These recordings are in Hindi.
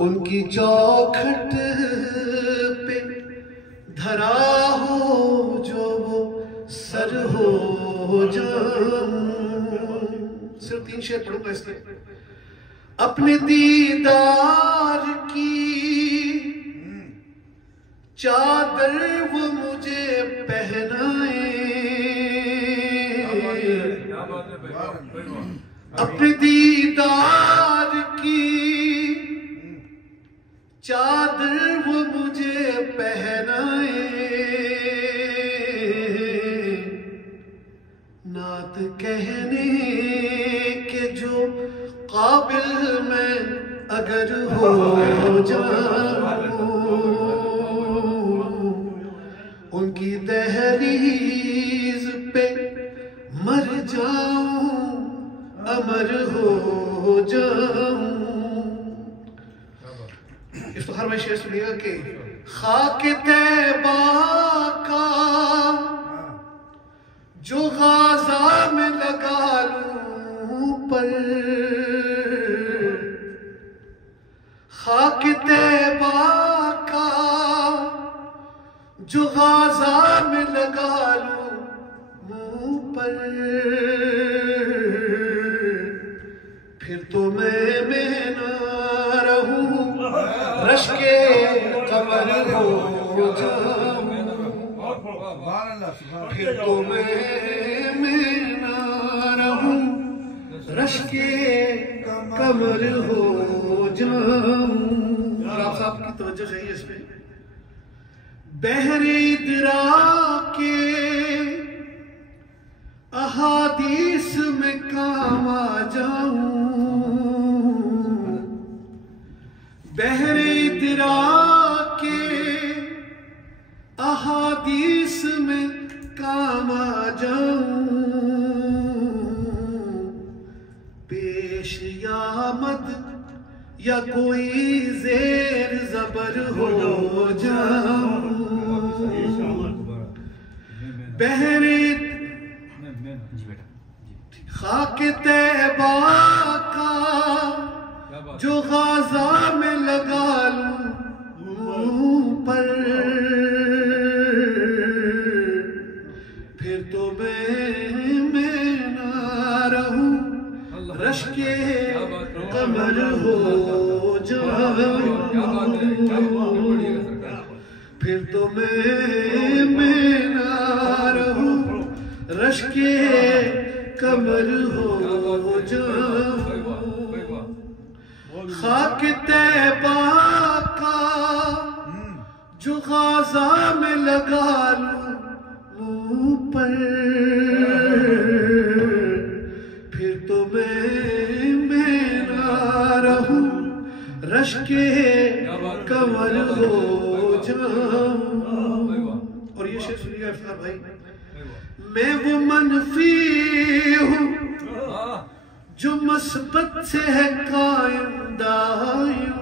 उनकी चौखट पे धरा हो जो वो सर हो जाऊं। सिर्फ 3 शेर पढ़ूंगा इसके। अपने दीदार की चादर वो मुझे पहनाए, अपने दीदार की चादर वो मुझे पहनाए, नात कहने के जो काबिल मैं अगर हो जाऊं, उनकी दहलीज पे मर जाऊं, अमर हो जाऊं। इफ्तिखार भाई शेर सुनिएगा कि खाक तैबा का जो गाजा में लगा लूं पर, खाक तैबा का जो गाजा में लगा लूं मुंह पर, फिर तो मैं ना रहूं, रश के कमर हो जाऊं। फिर तो मैं ना रहूं, रश के कमर हो जाऊं। और आप साहब की तवज्जो चाहिए इसमें। बहरे इदराके अहादीस में काम आ जाऊं, बहरे इदराके अहादीस में काम आ जाऊं, पेश या मद या कोई जेर जबर हो जाऊं, बहरे खाक तैबा का जो गाजा में लगा लूं मुंह पर, फिर तो मैं ना रहूं, रश के कमर हो जाऊं। फिर तो मैं ना रहूं, रश के कमर हो जाऊं। खाक तैबा का जो गाजा में लगा लूं मुंह पर, फिर तो मैं ना रहूं, रश के कमर हो जाऊं। और ये शेर सुनिएगा इफ्तिखार भाई। मैं वो मनफी हूँ जो मस्बत से है कायम दायम,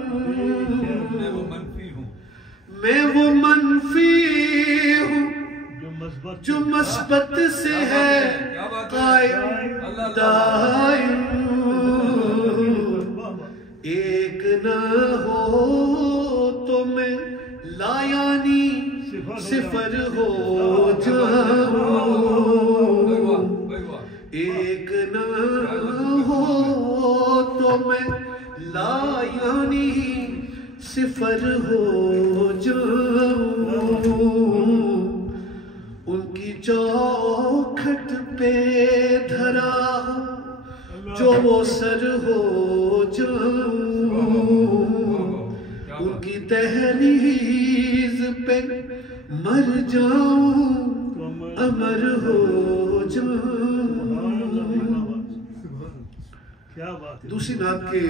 मैं वो मनफी हूँ जो मस्बत से है कायम दायम, एक न हो तो मैं लायानी सिफर हो जाऊं, एक न हो तो मैं लायानी सिफर हो जाऊं, उनकी चौखट पे धरा जो वो सर हो जाऊं, उनकी दहलीज पे मर जाऊं, अमर हो जाऊं। दूसरी नात के